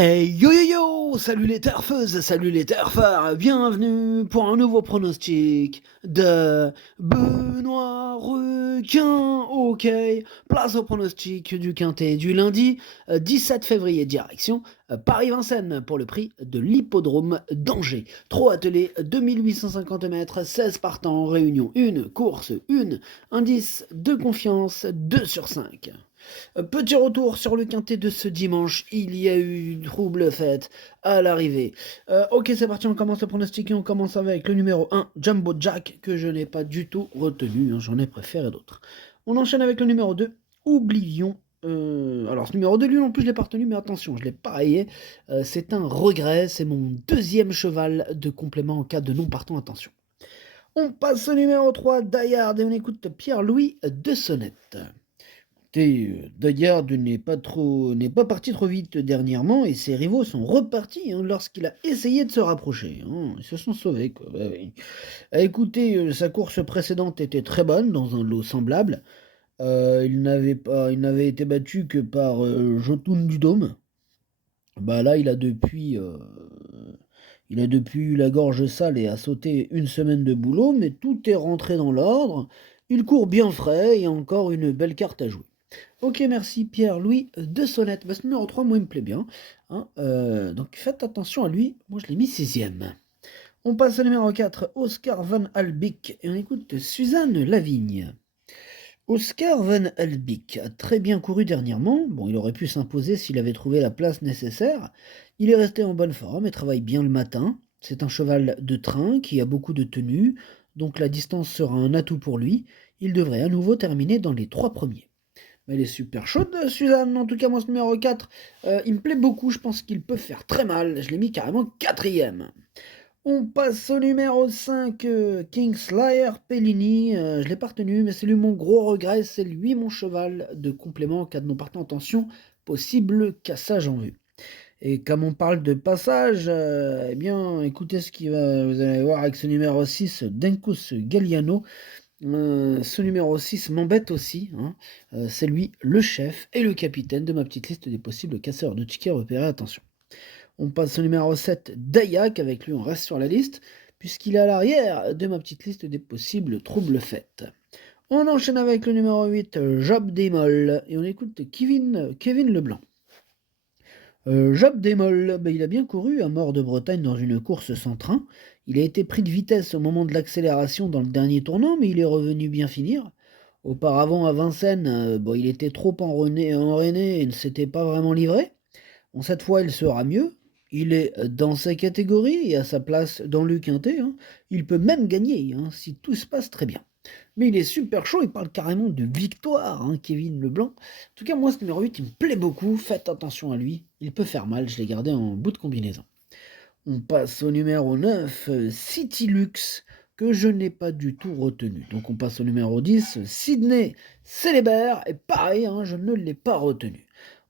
Hey yo yo yo! Salut les turfeuses, salut les turfeurs, bienvenue pour un nouveau pronostic de Benoît Requin. Ok, place au pronostic du quintet du lundi 17 février, direction Paris-Vincennes pour le prix de l'hippodrome d'Angers. Trop attelé, 2850 mètres, 16 partants, réunion 1, course 1, indice de confiance 2 sur 5. Petit retour sur le quintet de ce dimanche, il y a eu une trouble faite à l'arrivée. Ok, c'est parti, on commence à pronostiquer, on commence avec le numéro 1, Jumbo Jack, que je n'ai pas du tout retenu, hein, j'en ai préféré d'autres. On enchaîne avec le numéro 2, Oblivion. Alors ce numéro 2, lui non plus je l'ai pas retenu, mais attention, je l'ai pas rayé. C'est un regret, c'est mon deuxième cheval de complément en cas de non partant, attention. On passe au numéro 3, Dayard, et on écoute Pierre-Louis de Sonnette. Dayard n'est pas parti trop vite dernièrement et ses rivaux sont repartis lorsqu'il a essayé de se rapprocher. Ils se sont sauvés, quoi. Ouais, oui. Écoutez, sa course précédente était très bonne dans un lot semblable. Il n'avait été battu que par Jotun du Dôme. Bah là, il a depuis eu la gorge sale et a sauté une semaine de boulot, mais tout est rentré dans l'ordre. Il court bien frais et a encore une belle carte à jouer. Ok, merci Pierre-Louis de Sonnette. Bah, ce numéro 3, moi, il me plaît bien. Donc faites attention à lui. Moi, je l'ai mis sixième. On passe au numéro 4, Oscar Van Albeek. Et on écoute Suzanne Lavigne. Oscar Van Albeek a très bien couru dernièrement. Bon, il aurait pu s'imposer s'il avait trouvé la place nécessaire. Il est resté en bonne forme et travaille bien le matin. C'est un cheval de train qui a beaucoup de tenue, donc la distance sera un atout pour lui. Il devrait à nouveau terminer dans les 3 premiers. Mais elle est super chaude, Suzanne. En tout cas, moi, ce numéro 4, il me plaît beaucoup. Je pense qu'il peut faire très mal. Je l'ai mis carrément quatrième. On passe au numéro 5, Kingslayer Pellini. Je ne l'ai pas retenu, mais c'est lui mon gros regret. C'est lui mon cheval de complément en cas de non partant. Attention, possible cassage en vue. Et comme on parle de passage, eh bien, écoutez vous allez voir avec ce numéro 6, Denkus Galliano. Ce numéro 6 m'embête aussi. C'est lui le chef et le capitaine de ma petite liste des possibles casseurs de tickets repérés. Attention. On passe au numéro 7, Dayak. Avec lui, on reste sur la liste, puisqu'il est à l'arrière de ma petite liste des possibles troubles faits. On enchaîne avec le numéro 8, Job Démol. Et on écoute Kevin Leblanc. Job Démol, il a bien couru à Mort de Bretagne dans une course sans train. Il a été pris de vitesse au moment de l'accélération dans le dernier tournant, mais il est revenu bien finir. Auparavant, à Vincennes, il était trop enrainé et ne s'était pas vraiment livré. Bon, cette fois, il sera mieux. Il est dans sa catégorie et à sa place dans le quintet. Il peut même gagner si tout se passe très bien. Mais il est super chaud, il parle carrément de victoire, Kevin Leblanc. En tout cas, moi, ce numéro 8, il me plaît beaucoup. Faites attention à lui. Il peut faire mal, je l'ai gardé en bout de combinaison. On passe au numéro 9, City Lux, que je n'ai pas du tout retenu. Donc on passe au numéro 10, Sydney Célébert. Et pareil, je ne l'ai pas retenu.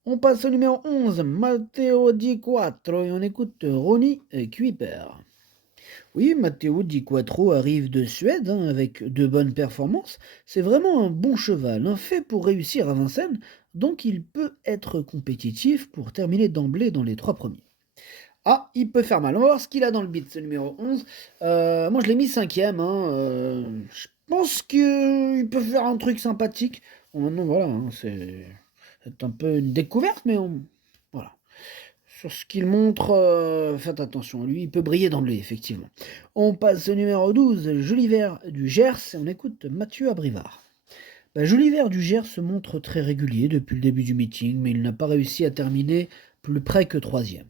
On passe au numéro 11, Matteo Di Quattro, et on écoute Ronnie Kuiper. Oui, Matteo Di Quattro arrive de Suède avec de bonnes performances. C'est vraiment un bon cheval, fait pour réussir à Vincennes, donc il peut être compétitif pour terminer d'emblée dans les 3 premiers. Ah, il peut faire mal. On va voir ce qu'il a dans le beat, ce numéro 11. Moi, je l'ai mis cinquième. Je pense qu'il peut faire un truc sympathique. Bon, maintenant, voilà, c'est un peu une découverte, mais voilà. Sur ce qu'il montre, faites attention à lui, il peut briller dans le lait, effectivement. On passe au numéro 12, Joli Vert du Gers, et on écoute Mathieu Abrivard. Joli Vert du Gers se montre très régulier depuis le début du meeting, mais il n'a pas réussi à terminer plus près que troisième.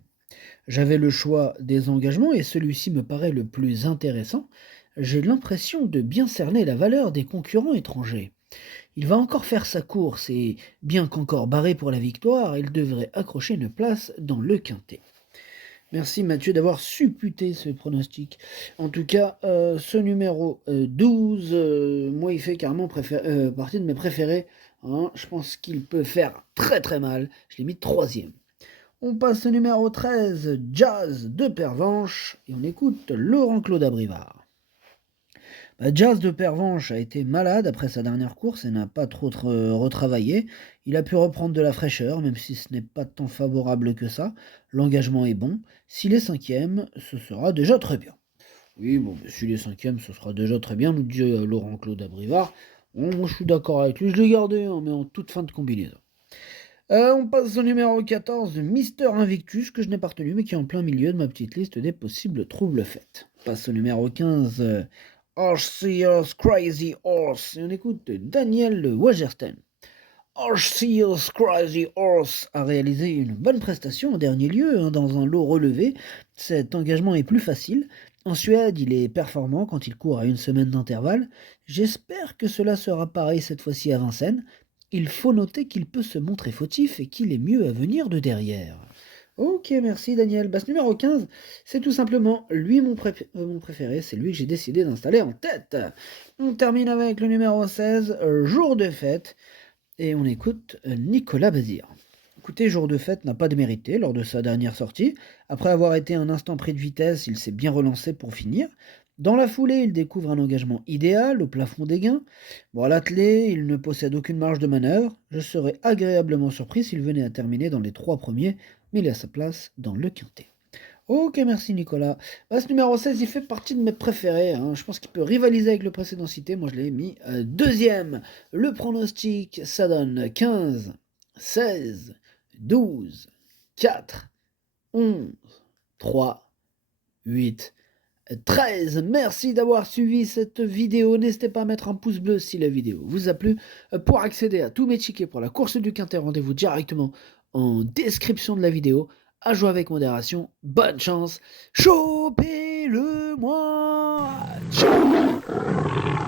J'avais le choix des engagements et celui-ci me paraît le plus intéressant. J'ai l'impression de bien cerner la valeur des concurrents étrangers. Il va encore faire sa course et, bien qu'encore barré pour la victoire, il devrait accrocher une place dans le quintet. Merci Mathieu d'avoir supputé ce pronostic. En tout cas, ce numéro 12, moi il fait carrément partie de mes préférés. Je pense qu'il peut faire très très mal. Je l'ai mis troisième. On passe au numéro 13, Jazz de Pervenche, et on écoute Laurent-Claude Abrivard. Jazz de Pervenche a été malade après sa dernière course et n'a pas trop retravaillé. Il a pu reprendre de la fraîcheur, même si ce n'est pas tant favorable que ça. L'engagement est bon. S'il est cinquième, ce sera déjà très bien. Oui, bon, s'il est cinquième, ce sera déjà très bien, nous dit Laurent-Claude Abrivard. Bon, moi, je suis d'accord avec lui, je l'ai gardé, hein, mais en toute fin de combinaison. On passe au numéro 14, Mister Invictus, que je n'ai pas retenu, mais qui est en plein milieu de ma petite liste des possibles troubles faits. On passe au numéro 15, Arceus Crazy Horse, et on écoute Daniel Wagersten. Arceus Crazy Horse a réalisé une bonne prestation en dernier lieu, hein, dans un lot relevé. Cet engagement est plus facile. En Suède, il est performant quand il court à une semaine d'intervalle. J'espère que cela sera pareil cette fois-ci à Vincennes. Il faut noter qu'il peut se montrer fautif et qu'il est mieux à venir de derrière. Ok, merci Daniel. Ce numéro 15, c'est tout simplement lui mon préféré, c'est lui que j'ai décidé d'installer en tête. On termine avec le numéro 16, Jour de fête, et on écoute Nicolas Bazir. Écoutez, Jour de fête n'a pas démérité lors de sa dernière sortie. Après avoir été un instant pris de vitesse, il s'est bien relancé pour finir. Dans la foulée, il découvre un engagement idéal au plafond des gains. Bon, à l'attelé, il ne possède aucune marge de manœuvre. Je serais agréablement surpris s'il venait à terminer dans les 3 premiers, mais il a sa place dans le quintet. Ok, merci Nicolas. Ce numéro 16, il fait partie de mes préférés, hein. Je pense qu'il peut rivaliser avec le précédent cité. Moi, je l'ai mis deuxième. Le pronostic, ça donne 15, 16, 12, 4, 11, 3, 8, 13. Merci d'avoir suivi cette vidéo. N'hésitez pas à mettre un pouce bleu si la vidéo vous a plu. Pour accéder à tous mes tickets pour la course du Quintet, rendez-vous directement en description de la vidéo. À jouer avec modération. Bonne chance. Chopez-le moi. Ciao.